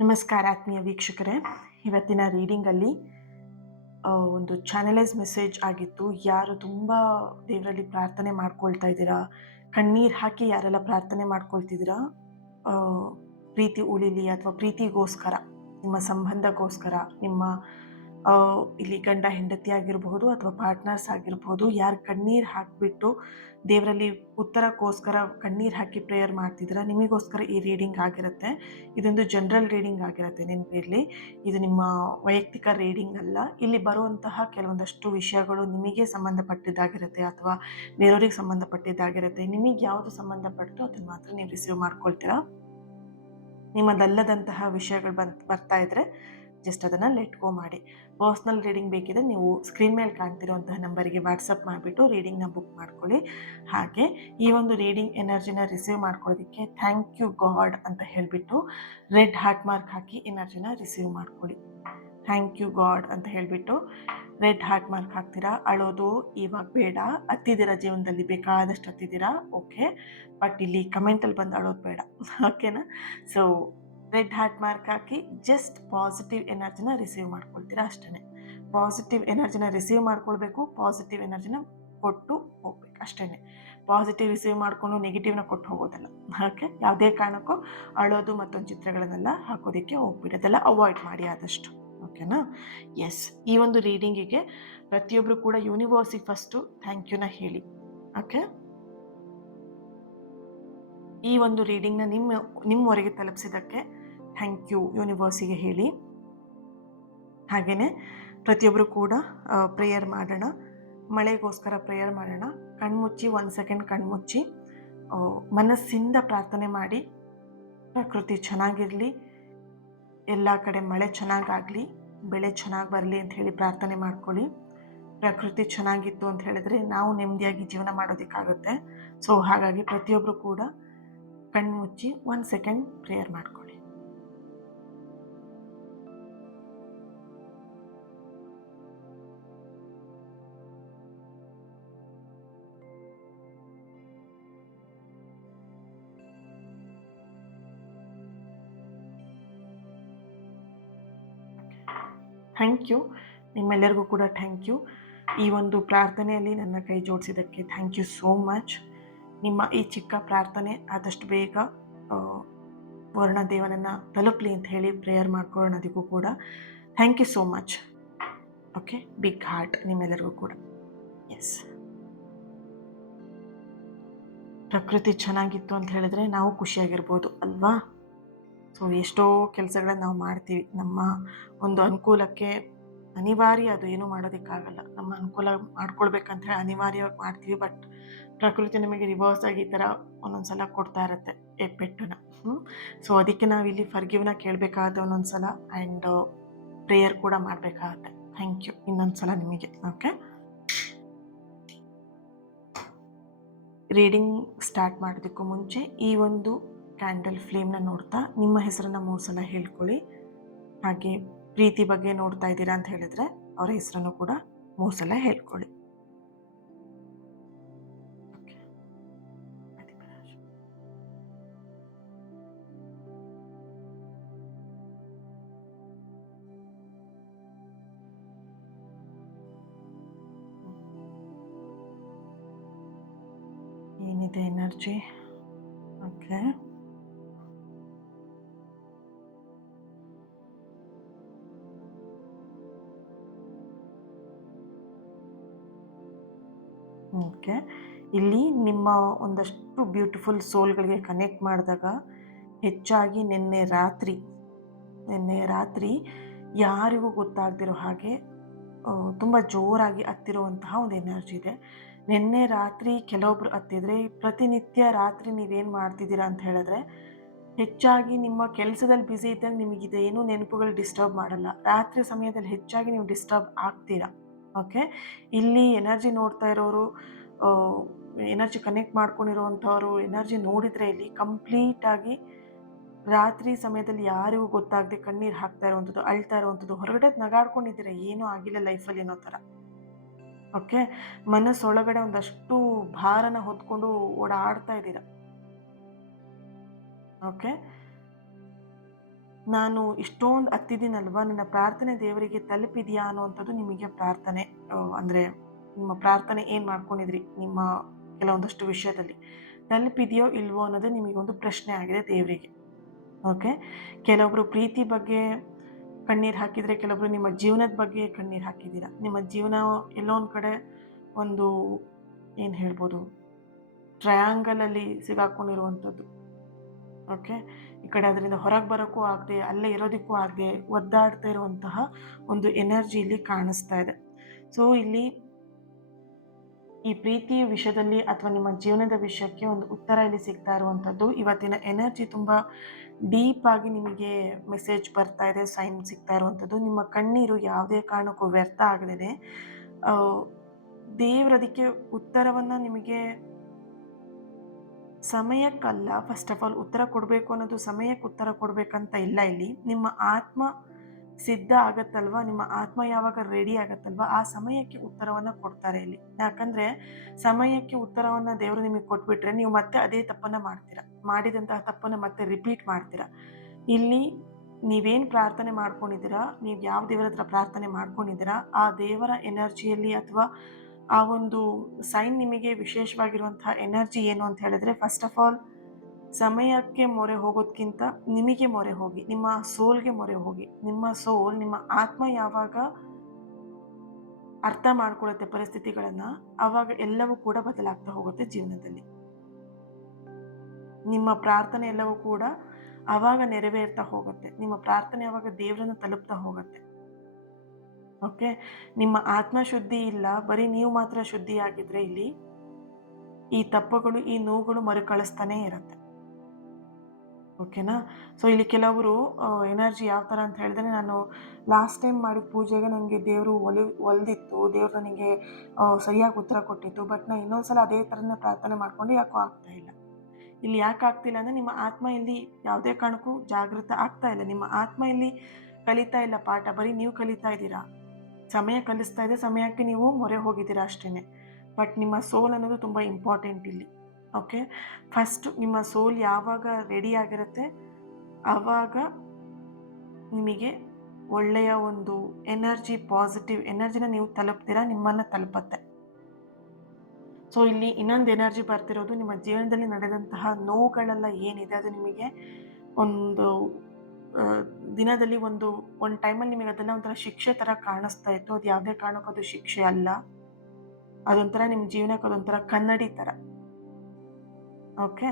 ನಮಸ್ಕಾರ ಆತ್ಮೀಯ ವೀಕ್ಷಕರೇ. ಇವತ್ತಿನ ರೀಡಿಂಗಲ್ಲಿ ಒಂದು ಚಾನಲೈಸ್ ಮೆಸೇಜ್ ಆಗಿತ್ತು. ಯಾರು ತುಂಬ ದೇವರಲ್ಲಿ ಪ್ರಾರ್ಥನೆ ಮಾಡ್ಕೊಳ್ತಾ ಇದ್ದೀರಾ, ಕಣ್ಣೀರು ಹಾಕಿ ಯಾರೆಲ್ಲ ಪ್ರಾರ್ಥನೆ ಮಾಡ್ಕೊಳ್ತಿದ್ದೀರಾ, ಆ, ಪ್ರೀತಿ ಉಳಿಲಿ ಅಥವಾ ಪ್ರೀತಿಗೋಸ್ಕರ, ನಿಮ್ಮ ಸಂಬಂಧಕ್ಕೋಸ್ಕರ, ನಿಮ್ಮ ಇಲ್ಲಿ ಗಂಡ ಹೆಂಡತಿ ಆಗಿರಬಹುದು ಅಥವಾ ಪಾರ್ಟ್ನರ್ಸ್ ಆಗಿರಬಹುದು, ಯಾರು ಕಣ್ಣೀರು ಹಾಕಿಬಿಟ್ಟು ದೇವರಲ್ಲಿ ಉತ್ತರಕ್ಕೋಸ್ಕರ ಕಣ್ಣೀರು ಹಾಕಿ ಪ್ರೇಯರ್ ಮಾಡ್ತಿದ್ದೀರಾ, ನಿಮಗೋಸ್ಕರ ಈ ರೀಡಿಂಗ್ ಆಗಿರುತ್ತೆ. ಇದೊಂದು ಜನರಲ್ ರೀಡಿಂಗ್ ಆಗಿರುತ್ತೆ, ನೆನಪಿರಲಿ. ಇದು ನಿಮ್ಮ ವೈಯಕ್ತಿಕ ರೀಡಿಂಗ್ ಅಲ್ಲ. ಇಲ್ಲಿ ಬರುವಂತಹ ಕೆಲವೊಂದಷ್ಟು ವಿಷಯಗಳು ನಿಮಗೆ ಸಂಬಂಧಪಟ್ಟಿದ್ದಾಗಿರುತ್ತೆ ಅಥವಾ ಬೇರೆಯವ್ರಿಗೆ ಸಂಬಂಧಪಟ್ಟಿದ್ದಾಗಿರುತ್ತೆ. ನಿಮಗೆ ಯಾವುದು ಸಂಬಂಧಪಟ್ಟು ಅದನ್ನು ಮಾತ್ರ ನೀವು ರಿಸೀವ್ ಮಾಡ್ಕೊಳ್ತೀರಾ. ನಿಮ್ಮದಲ್ಲದಂತಹ ವಿಷಯಗಳು ಬರ್ತಾ ಇದ್ರೆ ಜಸ್ಟ್ ಅದನ್ನು ಲೆಟ್ ಗೋ ಮಾಡಿ. ಪರ್ಸ್ನಲ್ ರೀಡಿಂಗ್ ಬೇಕಿದ್ರೆ ನೀವು ಸ್ಕ್ರೀನ್ ಮೇಲೆ ಕಾಣ್ತಿರುವಂತಹ ನಂಬರಿಗೆ ವಾಟ್ಸಪ್ ಮಾಡಿಬಿಟ್ಟು ರೀಡಿಂಗ್ನ ಬುಕ್ ಮಾಡ್ಕೊಳ್ಳಿ. ಹಾಗೆ ಈ ಒಂದು ರೀಡಿಂಗ್ ಎನರ್ಜಿನ ರಿಸೀವ್ ಮಾಡ್ಕೊಳ್ಳೋದಕ್ಕೆ ಥ್ಯಾಂಕ್ ಯು ಗಾಡ್ ಅಂತ ಹೇಳಿಬಿಟ್ಟು ರೆಡ್ ಹಾರ್ಟ್ ಮಾರ್ಕ್ ಹಾಕಿ ಎನರ್ಜಿನ ರಿಸೀವ್ ಮಾಡ್ಕೊಳ್ಳಿ. ಥ್ಯಾಂಕ್ ಯು ಗಾಡ್ ಅಂತ ಹೇಳಿಬಿಟ್ಟು ರೆಡ್ ಹಾರ್ಟ್ ಮಾರ್ಕ್ ಹಾಕ್ತೀರಾ. ಅಳೋದು ಇವಾಗ ಬೇಡ. ಹತ್ತಿದ್ದೀರಾ, ಜೀವನದಲ್ಲಿ ಬೇಕಾದಷ್ಟು ಹತ್ತಿದ್ದೀರಾ, ಓಕೆ. ಬಟ್ ಇಲ್ಲಿ ಕಮೆಂಟಲ್ಲಿ ಬಂದು ಅಳೋದು ಬೇಡ, ಓಕೆನಾ? ಸೊ ರೆಡ್ ಹಾರ್ಟ್ ಮಾರ್ಕ್ ಹಾಕಿ ಜಸ್ಟ್ ಪಾಸಿಟಿವ್ ಎನರ್ಜಿನ ರಿಸೀವ್ ಮಾಡ್ಕೊಳ್ತೀರಾ, ಅಷ್ಟೇ. ಪಾಸಿಟಿವ್ ಎನರ್ಜಿನ ರಿಸೀವ್ ಮಾಡ್ಕೊಳ್ಬೇಕು, ಪಾಸಿಟಿವ್ ಎನರ್ಜಿನ ಕೊಟ್ಟು ಹೋಗ್ಬೇಕು, ಅಷ್ಟೇ. ಪಾಸಿಟಿವ್ ರಿಸೀವ್ ಮಾಡಿಕೊಂಡು ನೆಗೆಟಿವ್ನ ಕೊಟ್ಟು ಹೋಗೋದಲ್ಲ, ಓಕೆ. ಯಾವುದೇ ಕಾರಣಕ್ಕೂ ಅಳೋದು ಮತ್ತೊಂದು ಚಿತ್ರಗಳನ್ನೆಲ್ಲ ಹಾಕೋದಕ್ಕೆ ಹೋಗ್ಬಿಡಿ, ಅದೆಲ್ಲ ಅವಾಯ್ಡ್ ಮಾಡಿ ಆದಷ್ಟು, ಓಕೆನಾ? ಎಸ್, ಈ ಒಂದು ರೀಡಿಂಗಿಗೆ ಪ್ರತಿಯೊಬ್ಬರು ಕೂಡ ಯೂನಿವರ್ಸಿಗೆ ಫಸ್ಟು ಥ್ಯಾಂಕ್ ಯುನ ಹೇಳಿ, ಓಕೆ. ಈ ಒಂದು ರೀಡಿಂಗ್ನ ನಿಮ್ಮವರೆಗೆ ತಲುಪಿಸಿದ್ದಕ್ಕೆ ಥ್ಯಾಂಕ್ ಯು ಯೂನಿವರ್ಸಿಗೆ ಹೇಳಿ. ಹಾಗೆಯೇ ಪ್ರತಿಯೊಬ್ಬರು ಕೂಡ ಪ್ರೇಯರ್ ಮಾಡೋಣ, ಮಳೆಗೋಸ್ಕರ ಪ್ರೇಯರ್ ಮಾಡೋಣ. ಕಣ್ಮುಚ್ಚಿ 1 ಸೆಕೆಂಡ್ ಕಣ್ಮುಚ್ಚಿ ಮನಸ್ಸಿಂದ ಪ್ರಾರ್ಥನೆ ಮಾಡಿ, ಪ್ರಕೃತಿ ಚೆನ್ನಾಗಿರಲಿ, ಎಲ್ಲ ಕಡೆ ಮಳೆ ಚೆನ್ನಾಗಾಗಲಿ, ಬೆಳೆ ಚೆನ್ನಾಗಿ ಬರಲಿ ಅಂತ ಹೇಳಿ ಪ್ರಾರ್ಥನೆ ಮಾಡ್ಕೊಳ್ಳಿ. ಪ್ರಕೃತಿ ಚೆನ್ನಾಗಿತ್ತು ಅಂತ ಹೇಳಿದ್ರೆ ನಾವು ನೆಮ್ಮದಿಯಾಗಿ ಜೀವನ ಮಾಡೋದಕ್ಕಾಗುತ್ತೆ. ಸೊ ಹಾಗಾಗಿ ಪ್ರತಿಯೊಬ್ಬರು ಕೂಡ ಕಣ್ಮುಚ್ಚಿ 1 ಸೆಕೆಂಡ್ ಪ್ರೇಯರ್ ಮಾಡ್ಕೊಳ್ಳಿ. ಥ್ಯಾಂಕ್ ಯು, ನಿಮ್ಮೆಲ್ಲರಿಗೂ ಕೂಡ ಥ್ಯಾಂಕ್ ಯು. ಈ ಒಂದು ಪ್ರಾರ್ಥನೆಯಲ್ಲಿ ನನ್ನ ಕೈ ಜೋಡಿಸಿದ್ದಕ್ಕೆ ಥ್ಯಾಂಕ್ ಯು ಸೋ ಮಚ್. ನಿಮ್ಮ ಈ ಚಿಕ್ಕ ಪ್ರಾರ್ಥನೆ ಆದಷ್ಟು ಬೇಗ ವರ್ಣದೇವನನ್ನು ತಲುಪಲಿ ಅಂತ ಹೇಳಿ ಪ್ರೇಯರ್ ಮಾಡ್ಕೊಳ್ಳೋಣ. ಅದಕ್ಕೂ ಕೂಡ thank you so much, okay. Big heart ನಿಮ್ಮೆಲ್ಲರಿಗೂ ಕೂಡ. ಎಸ್, ಪ್ರಕೃತಿ ಚೆನ್ನಾಗಿತ್ತು ಅಂತ ಹೇಳಿದ್ರೆ ನಾವು ಖುಷಿಯಾಗಿರ್ಬೋದು ಅಲ್ವಾ? ಸೊ ಎಷ್ಟೋ ಕೆಲಸಗಳನ್ನ ನಾವು ಮಾಡ್ತೀವಿ, ನಮ್ಮ ಒಂದು ಅನುಕೂಲಕ್ಕೆ ಅನಿವಾರ್ಯ, ಅದು ಏನೂ ಮಾಡೋದಕ್ಕಾಗಲ್ಲ. ನಮ್ಮ ಅನುಕೂಲ ಮಾಡ್ಕೊಳ್ಬೇಕಂತ ಹೇಳಿ ಅನಿವಾರ್ಯವಾಗಿ ಮಾಡ್ತೀವಿ. ಬಟ್ ಪ್ರಕೃತಿ ನಮಗೆ ರಿವರ್ಸ್ ಆಗಿ ಈ ಥರ ಒಂದೊಂದು ಸಲ ಕೊಡ್ತಾ ಇರುತ್ತೆ ಪೆಟ್ಟನ್ನ. ಸೊ ಅದಕ್ಕೆ ನಾವಿಲ್ಲಿ ಫರ್ಗಿವ್ನ ಕೇಳಬೇಕಾದ ಒಂದೊಂದು ಸಲ, ಆ್ಯಂಡ್ ಪ್ರೇಯರ್ ಕೂಡ ಮಾಡಬೇಕಾಗತ್ತೆ. ಥ್ಯಾಂಕ್ ಯು ಇನ್ನೊಂದು ಸಲ ನಿಮಗೆ, ಓಕೆ. ರೀಡಿಂಗ್ ಸ್ಟಾರ್ಟ್ ಮಾಡೋದಕ್ಕೂ ಮುಂಚೆ ಈ ಒಂದು ಕ್ಯಾಂಡಲ್ ಫ್ಲೇಮ್ನ ನೋಡ್ತಾ ನಿಮ್ಮ ಹೆಸರನ್ನು 3 ಸಲ ಹೇಳ್ಕೊಳ್ಳಿ. ಹಾಗೆ ಪ್ರೀತಿ ಬಗ್ಗೆ ನೋಡ್ತಾ ಇದ್ದೀರಾ ಅಂತ ಹೇಳಿದ್ರೆ ಅವರ ಹೆಸರನ್ನು ಕೂಡ 3 ಸಲ ಹೇಳ್ಕೊಳ್ಳಿ. ಏನಿದೆ ಎನರ್ಜಿ, ಓಕೆ. ಓಕೆ, ಇಲ್ಲಿ ನಿಮ್ಮ ಒಂದಷ್ಟು ಬ್ಯೂಟಿಫುಲ್ ಸೋಲ್ಗಳಿಗೆ ಕನೆಕ್ಟ್ ಮಾಡಿದಾಗ ಹೆಚ್ಚಾಗಿ ನಿನ್ನೆ ರಾತ್ರಿ ಯಾರಿಗೂ ಗೊತ್ತಾಗದಿರೋ ಹಾಗೆ ತುಂಬ ಜೋರಾಗಿ ಹತ್ತಿರುವಂತಹ ಒಂದು ಎನರ್ಜಿ ಇದೆ. ನಿನ್ನೆ ರಾತ್ರಿ ಕೆಲವೊಬ್ರು ಹತ್ತಿದ್ರೆ, ಪ್ರತಿನಿತ್ಯ ರಾತ್ರಿ ನೀವೇನು ಮಾಡ್ತಿದ್ದೀರಾ ಅಂತ ಹೇಳಿದ್ರೆ, ಹೆಚ್ಚಾಗಿ ನಿಮ್ಮ ಕೆಲಸದಲ್ಲಿ ಬ್ಯುಸಿ ಇದ್ದಾಗ ನಿಮಗಿದೇನು ನೆನಪುಗಳು ಡಿಸ್ಟರ್ಬ್ ಮಾಡಲ್ಲ. ರಾತ್ರಿ ಸಮಯದಲ್ಲಿ ಹೆಚ್ಚಾಗಿ ನೀವು ಡಿಸ್ಟರ್ಬ್ ಆಗ್ತೀರಾ, ಓಕೆ. ಇಲ್ಲಿ ಎನರ್ಜಿ ನೋಡ್ತಾ ಇರೋರು, ಎನರ್ಜಿ ಕನೆಕ್ಟ್ ಮಾಡ್ಕೊಂಡಿರೋವಂಥವ್ರು ಎನರ್ಜಿ ನೋಡಿದರೆ ಇಲ್ಲಿ ಕಂಪ್ಲೀಟಾಗಿ ರಾತ್ರಿ ಸಮಯದಲ್ಲಿ ಯಾರಿಗೂ ಗೊತ್ತಾಗದೆ ಕಣ್ಣೀರು ಹಾಕ್ತಾ ಇರುವಂಥದ್ದು, ಅಳ್ತಾ ಇರುವಂಥದ್ದು, ಹೊರಗಡೆ ನಗಾಡ್ಕೊಂಡಿದ್ದೀರಾ, ಏನೂ ಆಗಿಲ್ಲ ಲೈಫಲ್ಲಿ ಅನ್ನೋ ಥರ, ಓಕೆ. ಮನಸ್ಸೊಳಗಡೆ ಒಂದಷ್ಟು ಭಾರನ ಹೊತ್ಕೊಂಡು ಓಡಾಡ್ತಾ ಇದ್ದೀರಾ, ಓಕೆ. ನಾನು ಇಷ್ಟೊಂದು ಹತ್ತಿದ್ದೀನಲ್ವಾ, ನನ್ನ ಪ್ರಾರ್ಥನೆ ದೇವರಿಗೆ ತಲುಪಿದೆಯಾ ಅನ್ನುವಂಥದ್ದು ನಿಮಗೆ ಪ್ರಾರ್ಥನೆ, ಅಂದರೆ ನಿಮ್ಮ ಪ್ರಾರ್ಥನೆ ಏನು ಮಾಡ್ಕೊಂಡಿದ್ರಿ ನಿಮ್ಮ ಕೆಲವೊಂದಷ್ಟು ವಿಷಯದಲ್ಲಿ ತಲುಪಿದೆಯೋ ಇಲ್ವೋ ಅನ್ನೋದು ನಿಮಗೊಂದು ಪ್ರಶ್ನೆ ಆಗಿದೆ ದೇವರಿಗೆ. ಓಕೆ, ಕೆಲವೊಬ್ಬರು ಪ್ರೀತಿ ಬಗ್ಗೆ ಕಣ್ಣೀರು ಹಾಕಿದರೆ, ಕೆಲವೊಬ್ರು ನಿಮ್ಮ ಜೀವನದ ಬಗ್ಗೆ ಕಣ್ಣೀರು ಹಾಕಿದ್ದೀರಾ. ನಿಮ್ಮ ಜೀವನ ಎಲ್ಲೋ ಒಂದು ಕಡೆ ಒಂದು ಏನು ಹೇಳ್ಬೋದು, ಟ್ರಯಾಂಗಲಲ್ಲಿ ಸಿಗಾಕೊಂಡಿರುವಂಥದ್ದು. ಓಕೆ, ಈ ಕಡೆ ಅದರಿಂದ ಹೊರಗೆ ಬರೋಕ್ಕೂ ಆಗದೆ, ಅಲ್ಲೇ ಇರೋದಕ್ಕೂ ಆಗದೆ ಒದ್ದಾಡ್ತಾ ಇರುವಂತಹ ಒಂದು ಎನರ್ಜಿ ಇಲ್ಲಿ ಕಾಣಿಸ್ತಾ ಇದೆ. ಸೊ ಇಲ್ಲಿ ಈ ಪ್ರೀತಿಯ ವಿಷಯದಲ್ಲಿ ಅಥವಾ ನಿಮ್ಮ ಜೀವನದ ವಿಷಯಕ್ಕೆ ಒಂದು ಉತ್ತರ ಇಲ್ಲಿ ಸಿಗ್ತಾ ಇರುವಂಥದ್ದು. ಇವತ್ತಿನ ಎನರ್ಜಿ ತುಂಬ ಡೀಪ್ ಆಗಿ ನಿಮಗೆ ಮೆಸೇಜ್ ಬರ್ತಾ ಇದೆ, ಸೈನ್ ಸಿಗ್ತಾ ಇರುವಂಥದ್ದು. ನಿಮ್ಮ ಕಣ್ಣೀರು ಯಾವುದೇ ಕಾರಣಕ್ಕೂ ವ್ಯರ್ಥ ಆಗದೇನೆ ದೇವರದಕ್ಕೆ ಉತ್ತರವನ್ನು ನಿಮಗೆ ಸಮಯಕ್ಕಲ್ಲ, ಫಸ್ಟ್ ಆಫ್ ಆಲ್ ಉತ್ತರ ಕೊಡಬೇಕು ಅನ್ನೋದು ಸಮಯಕ್ಕೆ ಉತ್ತರ ಕೊಡಬೇಕಂತ ಇಲ್ಲ. ಇಲ್ಲಿ ನಿಮ್ಮ ಆತ್ಮ ಸಿದ್ಧ ಆಗತ್ತಲ್ವ, ನಿಮ್ಮ ಆತ್ಮ ಯಾವಾಗ ರೆಡಿ ಆಗತ್ತಲ್ವ ಆ ಸಮಯಕ್ಕೆ ಉತ್ತರವನ್ನು ಕೊಡ್ತಾರೆ ಇಲ್ಲಿ. ಯಾಕಂದರೆ ಸಮಯಕ್ಕೆ ಉತ್ತರವನ್ನು ದೇವರು ನಿಮಗೆ ಕೊಟ್ಬಿಟ್ರೆ ನೀವು ಮತ್ತೆ ಅದೇ ತಪ್ಪನ್ನು ಮಾಡ್ತೀರಾ, ಮಾಡಿದಂತಹ ತಪ್ಪನ್ನು ಮತ್ತೆ ರಿಪೀಟ್ ಮಾಡ್ತೀರಾ. ಇಲ್ಲಿ ನೀವೇನು ಪ್ರಾರ್ಥನೆ ಮಾಡ್ಕೊಂಡಿದ್ದೀರಾ, ನೀವು ಯಾವ ದೇವರ ಹತ್ರ ಪ್ರಾರ್ಥನೆ ಮಾಡ್ಕೊಂಡಿದ್ದೀರಾ ಆ ದೇವರ ಎನರ್ಜಿಯಲ್ಲಿ ಅಥವಾ ಆ ಒಂದು ಸೈನ್ ನಿಮಗೆ ವಿಶೇಷವಾಗಿರುವಂತಹ ಎನರ್ಜಿ ಏನು ಅಂತ ಹೇಳಿದ್ರೆ, ಫಸ್ಟ್ ಆಫ್ ಆಲ್ ಸಮಯಕ್ಕೆ ಮೊರೆ ಹೋಗೋದಕ್ಕಿಂತ ನಿಮಗೆ ಮೊರೆ ಹೋಗಿ, ನಿಮ್ಮ ಸೋಲ್ಗೆ ಮೊರೆ ಹೋಗಿ. ನಿಮ್ಮ ಸೋಲ್, ನಿಮ್ಮ ಆತ್ಮ ಯಾವಾಗ ಅರ್ಥ ಮಾಡ್ಕೊಳ್ಳುತ್ತೆ ಪರಿಸ್ಥಿತಿಗಳನ್ನು, ಆವಾಗ ಎಲ್ಲವೂ ಕೂಡ ಬದಲಾಗ್ತಾ ಹೋಗುತ್ತೆ ಜೀವನದಲ್ಲಿ. ನಿಮ್ಮ ಪ್ರಾರ್ಥನೆ ಎಲ್ಲವೂ ಕೂಡ ಆವಾಗ ನೆರವೇರ್ತಾ ಹೋಗುತ್ತೆ. ನಿಮ್ಮ ಪ್ರಾರ್ಥನೆ ಆವಾಗ ದೇವರನ್ನು ತಲುಪ್ತಾ ಹೋಗುತ್ತೆ. ಓಕೆ, ನಿಮ್ಮ ಆತ್ಮ ಶುದ್ಧಿ ಇಲ್ಲ, ಬರೀ ನೀವು ಮಾತ್ರ ಶುದ್ಧಿಯಾಗಿದ್ರೆ ಇಲ್ಲಿ ಈ ತಪ್ಪುಗಳು, ಈ ನೋವುಗಳು ಮರುಕಳಿಸ್ತಾನೆ ಇರುತ್ತೆ. ಓಕೆನಾ? ಸೊ ಇಲ್ಲಿ ಕೆಲವರು ಎನರ್ಜಿ ಯಾವ ಥರ ಅಂತ ಹೇಳಿದ್ರೆ, ನಾನು ಲಾಸ್ಟ್ ಟೈಮ್ ಮಾಡಿದ ಪೂಜೆಗೆ ನನಗೆ ದೇವರು ಒಲ್ದಿತ್ತು, ದೇವರು ನನಗೆ ಸರಿಯಾಗಿ ಉತ್ತರ ಕೊಟ್ಟಿತ್ತು, ಬಟ್ ನಾನು ಇನ್ನೊಂದ್ಸಲ ಅದೇ ಥರನೇ ಪ್ರಾರ್ಥನೆ ಮಾಡ್ಕೊಂಡು ಯಾಕೋ ಆಗ್ತಾ ಇಲ್ಲ. ಇಲ್ಲಿ ಯಾಕೆ ಆಗ್ತಿಲ್ಲ ಅಂದರೆ ನಿಮ್ಮ ಆತ್ಮ ಇಲ್ಲಿ ಯಾವುದೇ ಕಾರಣಕ್ಕೂ ಜಾಗೃತ ಆಗ್ತಾ ಇಲ್ಲ. ನಿಮ್ಮ ಆತ್ಮ ಇಲ್ಲಿ ಕಲಿತಾ ಇಲ್ಲ ಪಾಠ, ಬರೀ ನೀವು ಕಲಿತಾ ಇದ್ದೀರಾ. ಸಮಯ ಕಲಿಸ್ತಾ ಇದೆ, ಸಮಯಕ್ಕೆ ನೀವು ಮೊರೆ ಹೋಗಿದ್ದೀರಾ ಅಷ್ಟೇ. ಬಟ್ ನಿಮ್ಮ ಸೋಲ್ ಅನ್ನೋದು ತುಂಬ ಇಂಪಾರ್ಟೆಂಟ್ ಇಲ್ಲಿ. ಓಕೆ, ಫಸ್ಟ್ ನಿಮ್ಮ ಸೋಲ್ ಯಾವಾಗ ರೆಡಿ ಆಗಿರುತ್ತೆ ಆವಾಗ ನಿಮಗೆ ಒಳ್ಳೆಯ ಒಂದು ಎನರ್ಜಿ, ಪಾಸಿಟಿವ್ ಎನರ್ಜಿನ ನೀವು ತಲುಪ್ತೀರಾ, ನಿಮ್ಮನ್ನು ತಲುಪತ್ತೆ. ಸೊ ಇಲ್ಲಿ ಇನ್ನೊಂದು ಎನರ್ಜಿ ಬರ್ತಿರೋದು, ನಿಮ್ಮ ಜೀವನದಲ್ಲಿ ನಡೆದಂತಹ ನೋವುಗಳೆಲ್ಲ ಏನಿದೆ ಅದು ನಿಮಗೆ ಒಂದು ದಿನದಲ್ಲಿ ಒಂದು ಟೈಮಲ್ಲಿ ನಿಮಗೆ ಅದೆಲ್ಲ ಒಂಥರ ಶಿಕ್ಷೆ ಥರ ಕಾಣಿಸ್ತಾ ಇತ್ತು. ಅದು ಯಾವುದೇ ಕಾರಣಕ್ಕೂ ಅದು ಶಿಕ್ಷೆ ಅಲ್ಲ, ಅದೊಂಥರ ನಿಮ್ಮ ಜೀವನಕ್ಕೆ ಅದೊಂಥರ ಕನ್ನಡಿ ಥರ. ಓಕೆ,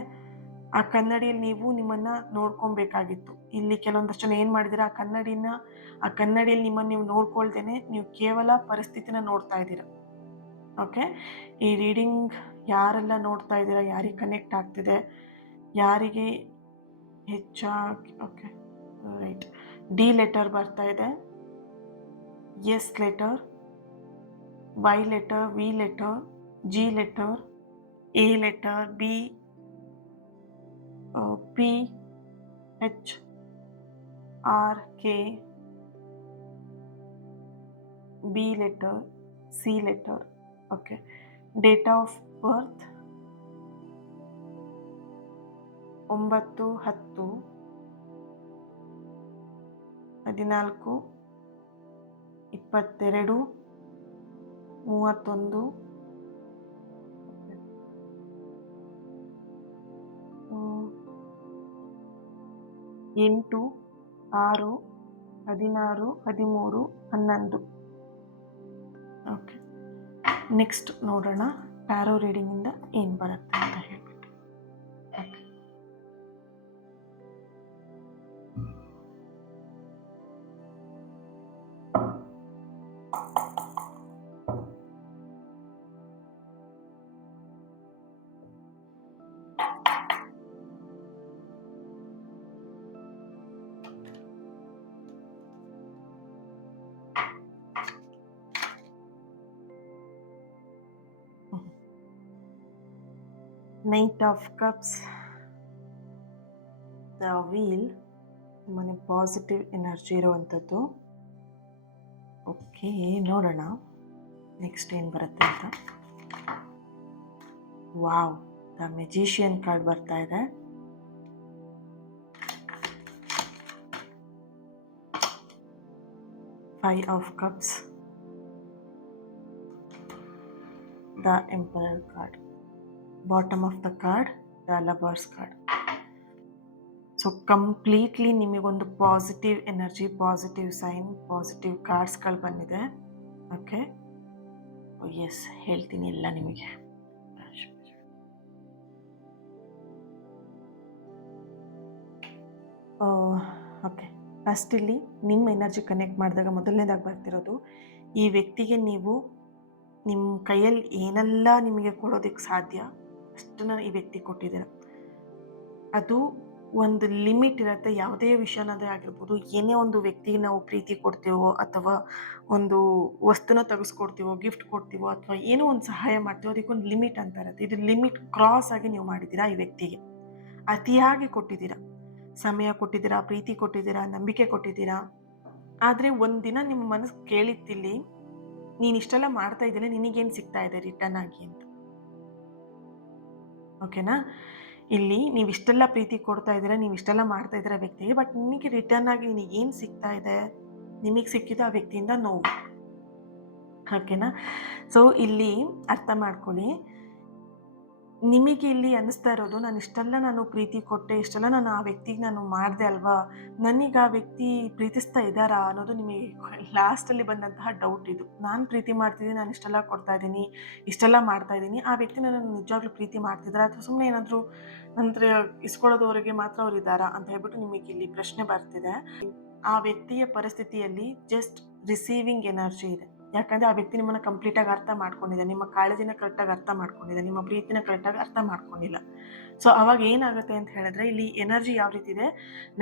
ಆ ಕನ್ನಡಿಯಲ್ಲಿ ನೀವು ನಿಮ್ಮನ್ನು ನೋಡ್ಕೊಬೇಕಾಗಿತ್ತು. ಇಲ್ಲಿ ಕೆಲವೊಂದಷ್ಟು ಜನ ಏನು ಮಾಡಿದ್ದೀರಾ, ಆ ಕನ್ನಡಿಯಲ್ಲಿ ನಿಮ್ಮನ್ನು ನೀವು ನೋಡ್ಕೊಳ್ದೇನೆ ನೀವು ಕೇವಲ ಪರಿಸ್ಥಿತಿನ ನೋಡ್ತಾ ಇದ್ದೀರಾ. ಓಕೆ, ಈ ರೀಡಿಂಗ್ ಯಾರೆಲ್ಲ ನೋಡ್ತಾ ಇದ್ದೀರಾ, ಯಾರಿಗೆ ಕನೆಕ್ಟ್ ಆಗ್ತಿದೆ, ಯಾರಿಗೆ ಹೆಚ್ಚಾಗಿ, ಓಕೆ ರೈಟ್, ಡಿ ಲೆಟರ್ ಬರ್ತಾ ಇದೆ, S letter, Y letter, V letter, G letter, A letter, B, P, H, R, K, B letter, C letter. Okay, date of birth 9-10-14-22-31 8-6-13-11. Okay, next ನೋಡೋಣ ಟ್ಯಾರೋ ರೀಡಿಂಗಿಂದ ಏನು ಬರುತ್ತೆ ಅಂತ ಹೇಳ್ಬಿಟ್ಟು. Okay, knight of cups, the wheel, ತುಂಬಾ positive energy ಇರುವಂಥದ್ದು. Okay, ನೋಡೋಣ next ಏನು ಬರುತ್ತೆ ಅಂತ. ವಾವ್, ದ ಮೆಜಿಷಿಯನ್ ಕಾರ್ಡ್ ಬರ್ತಾ ಇದೆ. 5 of Cups, the Emperor card. Bottom of the card, the Lovers card. So completely ನಿಮಗೊಂದು positive energy, positive sign, positive ಕಾರ್ಡ್ಸ್ಗಳು ಬಂದಿದೆ. ಓಕೆ, ಎಸ್, ಹೇಳ್ತೀನಿ ಎಲ್ಲ ನಿಮಗೆ. ಓಕೆ, ಫಸ್ಟ್ ಇಲ್ಲಿ ನಿಮ್ಮ ಎನರ್ಜಿ ಕನೆಕ್ಟ್ ಮಾಡಿದಾಗ ಮೊದಲನೇದಾಗಿ ಬರ್ತಿರೋದು, ಈ ವ್ಯಕ್ತಿಗೆ ನೀವು ನಿಮ್ಮ ಕೈಯಲ್ಲಿ ಏನೆಲ್ಲ ನಿಮಗೆ ಕೊಡೋದಕ್ಕೆ ಸಾಧ್ಯ ಅಷ್ಟನ್ನ ಈ ವ್ಯಕ್ತಿ ಕೊಟ್ಟಿದ್ದೀರ. ಅದು ಒಂದು ಲಿಮಿಟ್ ಇರುತ್ತೆ. ಯಾವುದೇ ವಿಷಯನದೇ ಆಗಿರ್ಬೋದು, ಏನೇ ಒಂದು ವ್ಯಕ್ತಿಗೆ ನಾವು ಪ್ರೀತಿ ಕೊಡ್ತೀವೋ ಅಥವಾ ಒಂದು ವಸ್ತುನ ತೆಗೆಸ್ಕೊಡ್ತೀವೋ, ಗಿಫ್ಟ್ ಕೊಡ್ತೀವೋ ಅಥವಾ ಏನೋ ಒಂದು ಸಹಾಯ ಮಾಡ್ತೀವೋ, ಅದಕ್ಕೊಂದು ಲಿಮಿಟ್ ಅಂತ ಇರುತ್ತೆ. ಇದು ಲಿಮಿಟ್ ಕ್ರಾಸ್ ಆಗಿ ನೀವು ಮಾಡಿದ್ದೀರಾ, ಈ ವ್ಯಕ್ತಿಗೆ ಅತಿಯಾಗಿ ಕೊಟ್ಟಿದ್ದೀರಾ. ಸಮಯ ಕೊಟ್ಟಿದ್ದೀರಾ, ಪ್ರೀತಿ ಕೊಟ್ಟಿದ್ದೀರಾ, ನಂಬಿಕೆ ಕೊಟ್ಟಿದ್ದೀರಾ. ಆದರೆ ಒಂದಿನ ನಿಮ್ಮ ಮನಸ್ಸು ಕೇಳಿತ್ತಿಲ್ಲಿ, ನೀನು ಇಷ್ಟೆಲ್ಲ ಮಾಡ್ತಾ ಇದ್ದಿಲ್ಲ, ನಿನಗೇನು ಸಿಗ್ತಾ ಇದೆ ರಿಟರ್ನ್ ಆಗಿ ಅಂತ. ಓಕೆನಾ? ಇಲ್ಲಿ ನೀವು ಇಷ್ಟೆಲ್ಲ ಪ್ರೀತಿ ಕೊಡ್ತಾ ಇದ್ದೀರಾ, ನೀವು ಇಷ್ಟೆಲ್ಲ ಮಾಡ್ತಾ ಇದ್ದೀರಾ ವ್ಯಕ್ತಿಗೆ, ಬಟ್ ನಿಮಗೆ ರಿಟರ್ನ್ ಆಗಿ ನಿನಗೇನು ಸಿಗ್ತಾ ಇದೆ? ನಿಮಗೆ ಸಿಕ್ಕಿದ್ದು ಆ ವ್ಯಕ್ತಿಯಿಂದ ನೋವು. ಓಕೆನಾ? ಸೊ ಇಲ್ಲಿ ಅರ್ಥ ಮಾಡ್ಕೊಳ್ಳಿ, ನಿಮಗೆ ಇಲ್ಲಿ ಅನ್ನಿಸ್ತಾ ಇರೋದು, ನಾನು ಪ್ರೀತಿ ಕೊಟ್ಟೆ, ಇಷ್ಟೆಲ್ಲ ನಾನು ಆ ವ್ಯಕ್ತಿಗೆ ನಾನು ಮಾಡಿದೆ ಅಲ್ವಾ, ನನಗೆ ಆ ವ್ಯಕ್ತಿ ಪ್ರೀತಿಸ್ತಾ ಇದ್ದಾರಾ ಅನ್ನೋದು ನಿಮಗೆ ಲಾಸ್ಟಲ್ಲಿ ಬಂದಂತಹ ಡೌಟ್ ಇದು. ನಾನು ಪ್ರೀತಿ ಮಾಡ್ತಿದ್ದೀನಿ, ನಾನು ಇಷ್ಟೆಲ್ಲ ಕೊಡ್ತಾ ಇದ್ದೀನಿ, ಇಷ್ಟೆಲ್ಲ ಮಾಡ್ತಾ ಇದ್ದೀನಿ, ಆ ವ್ಯಕ್ತಿ ನಾನು ನಿಜವಾಗ್ಲೂ ಪ್ರೀತಿ ಮಾಡ್ತಿದ್ದಾರೆ ಅಥವಾ ಸುಮ್ಮನೆ ಏನಾದರೂ ನಂತರ ಇಸ್ಕೊಳ್ಳೋದವರೆಗೆ ಮಾತ್ರ ಅವ್ರು ಇದ್ದಾರಾ ಅಂತ ಹೇಳ್ಬಿಟ್ಟು ನಿಮಗೆ ಇಲ್ಲಿ ಪ್ರಶ್ನೆ ಬರ್ತಿದೆ. ಆ ವ್ಯಕ್ತಿಯ ಪರಿಸ್ಥಿತಿಯಲ್ಲಿ ಜಸ್ಟ್ ರಿಸೀವಿಂಗ್ ಎನರ್ಜಿ ಇದೆ. ಯಾಕಂದರೆ ಆ ವ್ಯಕ್ತಿ ನಿಮ್ಮನ್ನು ಕಂಪ್ಲೀಟಾಗಿ ಅರ್ಥ ಮಾಡ್ಕೊಂಡಿದೆ, ನಿಮ್ಮ ಕಾಳಜಿನ ಕರೆಕ್ಟಾಗಿ ಅರ್ಥ ಮಾಡ್ಕೊಂಡಿದೆ, ನಿಮ್ಮ ಪ್ರೀತಿನ ಕರೆಕ್ಟಾಗಿ ಅರ್ಥ ಮಾಡ್ಕೊಂಡಿಲ್ಲ. ಸೊ ಅವಾಗ ಏನಾಗುತ್ತೆ ಅಂತ ಹೇಳಿದ್ರೆ, ಇಲ್ಲಿ ಎನರ್ಜಿ ಯಾವ ರೀತಿ ಇದೆ,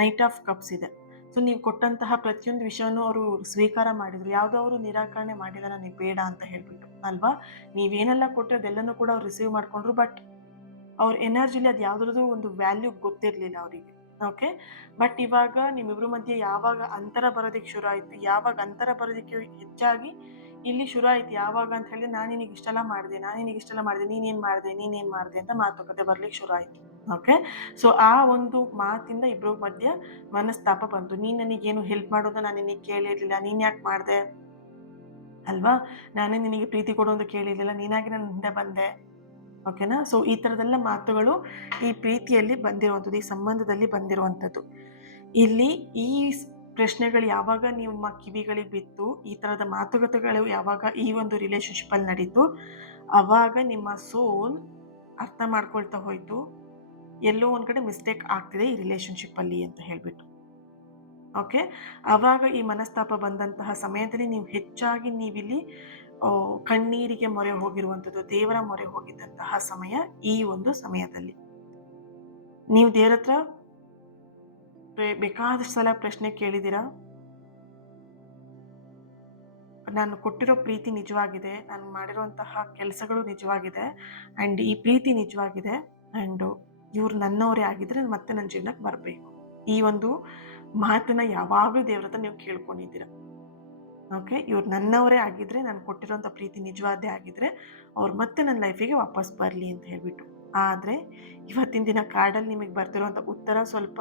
ನೈಟ್ ಆಫ್ ಕಪ್ಸ್ ಇದೆ. ಸೊ ನೀವು ಕೊಟ್ಟಂತಹ ಪ್ರತಿಯೊಂದು ವಿಷಯನೂ ಅವರು ಸ್ವೀಕಾರ ಮಾಡಿದರು, ಯಾವುದೋ ಅವರು ನಿರಾಕರಣೆ ಮಾಡಿಲ್ಲ ನನಗೆ ಬೇಡ ಅಂತ ಹೇಳ್ಬಿಟ್ಟು ಅಲ್ವಾ. ನೀವೇನೆಲ್ಲ ಕೊಟ್ಟರೆ ಅದೆಲ್ಲನೂ ಕೂಡ ಅವ್ರು ರಿಸೀವ್ ಮಾಡಿಕೊಂಡ್ರು, ಬಟ್ ಅವ್ರ ಎನರ್ಜಿಲಿ ಅದು ಯಾವುದ್ರದ್ದು ಒಂದು ವ್ಯಾಲ್ಯೂ ಗೊತ್ತಿರಲಿಲ್ಲ ಅವರಿಗೆ. ಓಕೆ, ಬಟ್ ಇವಾಗ ನಿಮ್ಮಿಬ್ಬರ ಮಧ್ಯೆ ಯಾವಾಗ ಅಂತರ ಬರೋದಕ್ಕೆ ಶುರು ಆಯಿತು, ಯಾವಾಗ ಅಂತರ ಬರೋದಕ್ಕೆ ಹೆಚ್ಚಾಗಿ ಇಲ್ಲಿ ಶುರು ಆಯ್ತು, ಯಾವಾಗ ಅಂತ ಹೇಳಿದ್ರೆ, ನಾನು ನಿನಗೆ ಇಷ್ಟೆಲ್ಲ ಮಾಡಿದೆ, ನೀನೇನು ಮಾಡಿದೆ ಅಂತ ಮಾತುಕತೆ ಬರ್ಲಿಕ್ಕೆ ಶುರು ಆಯಿತು. ಓಕೆ, ಸೊ ಆ ಒಂದು ಮಾತಿಂದ ಇಬ್ಬರ ಮಧ್ಯೆ ಮನಸ್ತಾಪ ಬಂತು. ನೀನು ನನಗೇನು ಹೆಲ್ಪ್ ಮಾಡೋದು ನಾನು ನಿನಗೆ ಕೇಳಿರಲಿಲ್ಲ, ನೀನು ಯಾಕೆ ಮಾಡಿದೆ ಅಲ್ವಾ, ನಾನೇ ನಿನಗೆ ಪ್ರೀತಿ ಕೊಡೋದು ಕೇಳಿರಲಿಲ್ಲ, ನೀನಾಗಿ ನನ್ನ ಹಿಂದೆ ಬಂದೆ. ಓಕೆನಾ? ಸೊ ಈ ಥರದೆಲ್ಲ ಮಾತುಗಳು ಈ ಪ್ರೀತಿಯಲ್ಲಿ ಬಂದಿರುವಂಥದ್ದು, ಈ ಸಂಬಂಧದಲ್ಲಿ ಬಂದಿರುವಂಥದ್ದು. ಇಲ್ಲಿ ಈ ಪ್ರಶ್ನೆಗಳು ಯಾವಾಗ ನಿಮ್ಮ ಕಿವಿಗಳಿಗೆ ಬಿತ್ತು, ಈ ಥರದ ಮಾತುಕತೆಗಳು ಯಾವಾಗ ಈ ಒಂದು ರಿಲೇಶನ್ಶಿಪ್ಪಲ್ಲಿ ನಡೀತು, ಆವಾಗ ನಿಮ್ಮ ಸೋಲ್ ಅರ್ಥ ಮಾಡ್ಕೊಳ್ತಾ ಹೋಯಿತು, ಎಲ್ಲೋ ಒಂದು ಕಡೆ ಮಿಸ್ಟೇಕ್ ಆಗ್ತಿದೆ ಈ ರಿಲೇಶನ್ಶಿಪ್ಪಲ್ಲಿ ಅಂತ ಹೇಳಿಬಿಟ್ಟು. ಓಕೆ, ಆವಾಗ ಈ ಮನಸ್ತಾಪ ಬಂದಂತಹ ಸಮಯದಲ್ಲಿ ನೀವು ಹೆಚ್ಚಾಗಿ ನೀವಿಲ್ಲಿ ಕಣ್ಣೀರಿಗೆ ಮೊರೆ ಹೋಗಿರುವಂಥದ್ದು, ದೇವರ ಮೊರೆ ಹೋಗಿದ್ದಂತಹ ಸಮಯ ಈ ಒಂದು ಸಮಯದಲ್ಲಿ. ನೀವು ದೇವರ ಹತ್ರ ಬೇಕಾದಷ್ಟು ಸಲ ಪ್ರಶ್ನೆ ಕೇಳಿದ್ದೀರಾ, ನಾನು ಕೊಟ್ಟಿರೋ ಪ್ರೀತಿ ನಿಜವಾಗಿದೆ, ನಾನು ಮಾಡಿರುವಂತಹ ಕೆಲಸಗಳು ನಿಜವಾಗಿದೆ, ಆ್ಯಂಡ್ ಈ ಪ್ರೀತಿ ನಿಜವಾಗಿದೆ, ಆ್ಯಂಡ್ ಇವ್ರು ನನ್ನವರೇ ಆಗಿದ್ರೆ ಮತ್ತೆ ನನ್ನ ಜೀವನಕ್ಕೆ ಬರಬೇಕು. ಈ ಒಂದು ಮಾತನ್ನ ಯಾವಾಗಲೂ ದೇವ್ರ ಹತ್ರ ನೀವು ಕೇಳ್ಕೊಂಡಿದ್ದೀರ. ಓಕೆ, ಇವ್ರು ನನ್ನವರೇ ಆಗಿದ್ರೆ, ನಾನು ಕೊಟ್ಟಿರೋಂಥ ಪ್ರೀತಿ ನಿಜವಾದೇ ಆಗಿದ್ರೆ, ಅವ್ರು ಮತ್ತೆ ನನ್ನ ಲೈಫಿಗೆ ವಾಪಸ್ ಬರಲಿ ಅಂತ ಹೇಳ್ಬಿಟ್ಟು. ಆದರೆ ಇವತ್ತಿನ ದಿನ ಕಾರ್ಡಲ್ಲಿ ನಿಮಗೆ ಬರ್ತಿರೋಂಥ ಉತ್ತರ ಸ್ವಲ್ಪ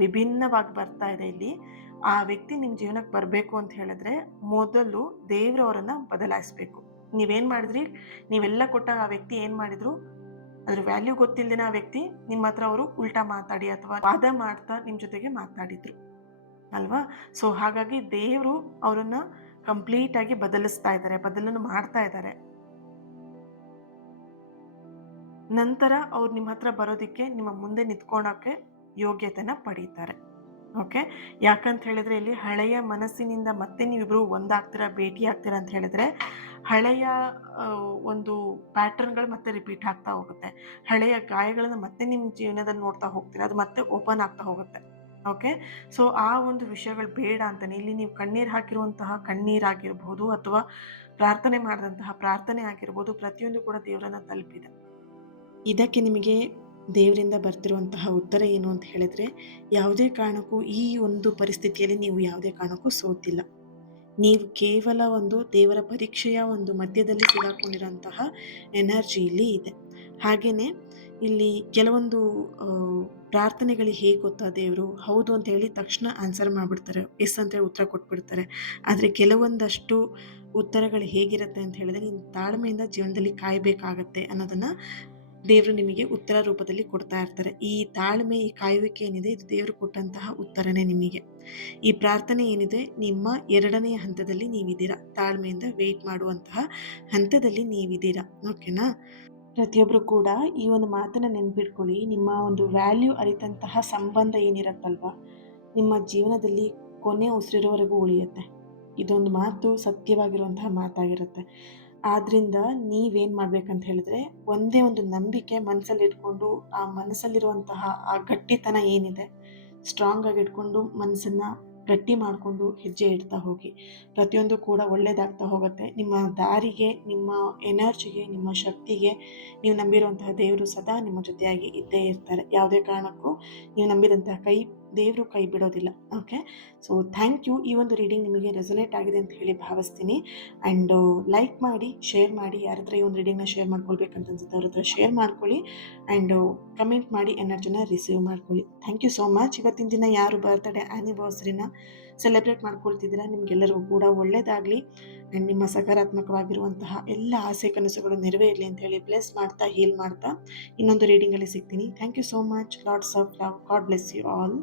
ವಿಭಿನ್ನವಾಗಿ ಬರ್ತಾ ಇದೆ. ಇಲ್ಲಿ ಆ ವ್ಯಕ್ತಿ ನಿಮ್ಮ ಜೀವನಕ್ಕೆ ಬರಬೇಕು ಅಂತ ಹೇಳಿದ್ರೆ, ಮೊದಲು ದೇವ್ರವರನ್ನು ಬದಲಾಯಿಸಬೇಕು. ನೀವೇನು ಮಾಡಿದ್ರಿ, ನೀವೆಲ್ಲ ಕೊಟ್ಟಾಗ ಆ ವ್ಯಕ್ತಿ ಏನು ಮಾಡಿದ್ರು, ಅದ್ರ ವ್ಯಾಲ್ಯೂ ಗೊತ್ತಿಲ್ಲದೇನೆ ಆ ವ್ಯಕ್ತಿ ನಿಮ್ಮ ಹತ್ರ ಅವರು ಉಲ್ಟಾ ಮಾತಾಡಿ ಅಥವಾ ವಾದ ಮಾಡ್ತಾ ನಿಮ್ಮ ಜೊತೆಗೆ ಮಾತಾಡಿದ್ರು ಅಲ್ವಾ. ಸೊ ಹಾಗಾಗಿ ದೇವರು ಅವರನ್ನ ಕಂಪ್ಲೀಟಾಗಿ ಬದಲಿಸ್ತಾ ಇದ್ದಾರೆ, ಬದಲನ್ನು ಮಾಡ್ತಾ ಇದ್ದಾರೆ. ನಂತರ ಅವ್ರು ನಿಮ್ಮ ಹತ್ರ ಬರೋದಕ್ಕೆ, ನಿಮ್ಮ ಮುಂದೆ ನಿಂತ್ಕೊಳಕ್ಕೆ ಯೋಗ್ಯತೆನ ಪಡೀತಾರೆ. ಓಕೆ, ಯಾಕಂತ ಹೇಳಿದ್ರೆ ಇಲ್ಲಿ ಹಳೆಯ ಮನಸ್ಸಿನಿಂದ ಮತ್ತೆ ನೀವಿಬ್ರು ಒಂದಾಗ್ತೀರಾ, ಭೇಟಿ ಆಗ್ತೀರಾ ಅಂತ ಹೇಳಿದ್ರೆ, ಹಳೆಯ ಒಂದು ಪ್ಯಾಟರ್ನ್ಗಳು ಮತ್ತೆ ರಿಪೀಟ್ ಆಗ್ತಾ ಹೋಗುತ್ತೆ. ಹಳೆಯ ಗಾಯಗಳನ್ನು ಮತ್ತೆ ನಿಮ್ಮ ಜೀವನದಲ್ಲಿ ನೋಡ್ತಾ ಹೋಗ್ತೀರಾ, ಅದು ಮತ್ತೆ ಓಪನ್ ಆಗ್ತಾ ಹೋಗುತ್ತೆ. ಓಕೆ, ಸೊ ಆ ಒಂದು ವಿಷಯಗಳು ಬೇಡ ಅಂತಾನೆ ಇಲ್ಲಿ ನೀವು ಕಣ್ಣೀರು ಹಾಕಿರುವಂತಹ ಕಣ್ಣೀರಾಗಿರ್ಬೋದು ಅಥವಾ ಪ್ರಾರ್ಥನೆ ಮಾಡಿದಂತಹ ಪ್ರಾರ್ಥನೆ ಆಗಿರ್ಬೋದು, ಪ್ರತಿಯೊಂದು ಕೂಡ ದೇವರನ್ನ ತಲುಪಿದೆ. ಇದಕ್ಕೆ ನಿಮಗೆ ದೇವರಿಂದ ಬರ್ತಿರುವಂತಹ ಉತ್ತರ ಏನು ಅಂತ ಹೇಳಿದ್ರೆ, ಯಾವುದೇ ಕಾರಣಕ್ಕೂ ಈ ಒಂದು ಪರಿಸ್ಥಿತಿಯಲ್ಲಿ ನೀವು ಯಾವುದೇ ಕಾರಣಕ್ಕೂ ಸೋತಿಲ್ಲ. ನೀವು ಕೇವಲ ಒಂದು ದೇವರ ಪರೀಕ್ಷೆಯ ಒಂದು ಮಧ್ಯದಲ್ಲಿ ಸಿಗಾಕೊಂಡಿರೋಂತಹ ಎನರ್ಜಿ ಇಲ್ಲಿ ಇದೆ. ಹಾಗೆಯೇ ಇಲ್ಲಿ ಕೆಲವೊಂದು ಪ್ರಾರ್ಥನೆಗಳಿಗೆ ಹೇಗೆ ಗೊತ್ತಾ ದೇವರು ಹೌದು ಅಂತ ಹೇಳಿ ತಕ್ಷಣ ಆನ್ಸರ್ ಮಾಡಿಬಿಡ್ತಾರೆ, ಎಸ್ ಅಂತೇಳಿ ಉತ್ತರ ಕೊಟ್ಬಿಡ್ತಾರೆ. ಆದರೆ ಕೆಲವೊಂದಷ್ಟು ಉತ್ತರಗಳು ಹೇಗಿರುತ್ತೆ ಅಂತ ಹೇಳಿದ್ರೆ, ನೀನು ತಾಳ್ಮೆಯಿಂದ ಜೀವನದಲ್ಲಿ ಕಾಯಬೇಕಾಗತ್ತೆ ಅನ್ನೋದನ್ನು ದೇವರು ನಿಮಗೆ ಉತ್ತರ ರೂಪದಲ್ಲಿ ಕೊಡ್ತಾ ಇರ್ತಾರೆ. ಈ ತಾಳ್ಮೆ, ಈ ಕಾಯುವಿಕೆ ಏನಿದೆ, ಇದು ದೇವರು ಕೊಟ್ಟಂತಹ ಉತ್ತರನೇ ನಿಮಗೆ. ಈ ಪ್ರಾರ್ಥನೆ ಏನಿದೆ, ನಿಮ್ಮ 2ನೇ ಹಂತದಲ್ಲಿ ನೀವಿದ್ದೀರಾ. ತಾಳ್ಮೆಯಿಂದ ವೆಯ್ಟ್ ಮಾಡುವಂತಹ ಹಂತದಲ್ಲಿ ನೀವಿದ್ದೀರಾ. ಓಕೆನಾ? ಪ್ರತಿಯೊಬ್ಬರು ಕೂಡ ಈ ಒಂದು ಮಾತನ್ನು ನೆನ್ಪಿಟ್ಕೊಳ್ಳಿ. ನಿಮ್ಮ ಒಂದು ವ್ಯಾಲ್ಯೂ ಅರಿತಂತಹ ಸಂಬಂಧ ಏನಿರತ್ತಲ್ವ, ನಿಮ್ಮ ಜೀವನದಲ್ಲಿ ಕೊನೆ ಉಸಿರಿರೋವರೆಗೂ ಉಳಿಯುತ್ತೆ. ಇದೊಂದು ಮಾತು ಸತ್ಯವಾಗಿರುವಂತಹ ಮಾತಾಗಿರುತ್ತೆ. ಆದ್ದರಿಂದ ನೀವೇನು ಮಾಡ್ಬೇಕಂತ ಹೇಳಿದ್ರೆ, ಒಂದೇ ಒಂದು ನಂಬಿಕೆ ಮನಸ್ಸಲ್ಲಿ ಇಟ್ಕೊಂಡು, ಆ ಮನಸ್ಸಲ್ಲಿರುವಂತಹ ಆ ಗಟ್ಟಿತನ ಏನಿದೆ ಸ್ಟ್ರಾಂಗ್ ಆಗಿ ಇಟ್ಕೊಂಡು, ಮನಸ್ಸನ್ನು ಗಟ್ಟಿ ಮಾಡಿಕೊಂಡು ಹೆಜ್ಜೆ ಇಡ್ತಾ ಹೋಗಿ. ಪ್ರತಿಯೊಂದು ಕೂಡ ಒಳ್ಳೆಯದಾಗ್ತಾ ಹೋಗುತ್ತೆ. ನಿಮ್ಮ ದಾರಿಗೆ, ನಿಮ್ಮ ಎನರ್ಜಿಗೆ, ನಿಮ್ಮ ಶಕ್ತಿಗೆ ನೀವು ನಂಬಿರುವಂತಹ ದೇವರು ಸದಾ ನಿಮ್ಮ ಜೊತೆಯಾಗಿ ಇದ್ದೇ ಇರ್ತಾರೆ. ಯಾವುದೇ ಕಾರಣಕ್ಕೂ ನೀವು ನಂಬಿದಂತಹ ದೇವರು ಕೈ ಬಿಡೋದಿಲ್ಲ. Okay, so thank you. ಈ ಒಂದು ರೀಡಿಂಗ್ ನಿಮಗೆ ರೆಸೊನೇಟ್ ಆಗಿದೆ ಅಂತ ಹೇಳಿ ಭಾವಿಸ್ತೀನಿ. ಆ್ಯಂಡ್ ಲೈಕ್ ಮಾಡಿ, ಶೇರ್ ಮಾಡಿ. ಯಾರ ಹತ್ರ ಈ ಒಂದು ರೀಡಿಂಗ್ನ ಶೇರ್ ಮಾಡ್ಕೊಳ್ಬೇಕಂತ ಅನ್ಸುತ್ತೆ ಅವ್ರ ಹತ್ರ ಶೇರ್ ಮಾಡ್ಕೊಳ್ಳಿ. ಆ್ಯಂಡ್ ಕಮೆಂಟ್ ಮಾಡಿ ಎನರ್ಜಿನ ರಿಸೀವ್ ಮಾಡ್ಕೊಳ್ಳಿ. Thank you so much. ಇವತ್ತಿನ ದಿನ ಯಾರು ಬರ್ತ್ಡೇ ಆ್ಯನಿವರ್ಸರಿನ ಸೆಲೆಬ್ರೇಟ್ ಮಾಡ್ಕೊಳ್ತಿದ್ದೀರಾ, ನಿಮಗೆಲ್ಲರಿಗೂ ಕೂಡ ಒಳ್ಳೆಯದಾಗಲಿ. ಆ್ಯಂಡ್ ನಿಮ್ಮ ಸಕಾರಾತ್ಮಕವಾಗಿರುವಂತಹ ಎಲ್ಲ ಆಸೆ ಕನಸುಗಳು ನೆರವೇರಲಿ ಅಂತ ಹೇಳಿ ಬ್ಲೆಸ್ ಮಾಡ್ತಾ, ಹೀಲ್ ಮಾಡ್ತಾ ಇನ್ನೊಂದು ರೀಡಿಂಗಲ್ಲಿ ಸಿಗ್ತೀನಿ. Thank you so much. Lots of love. God bless you all.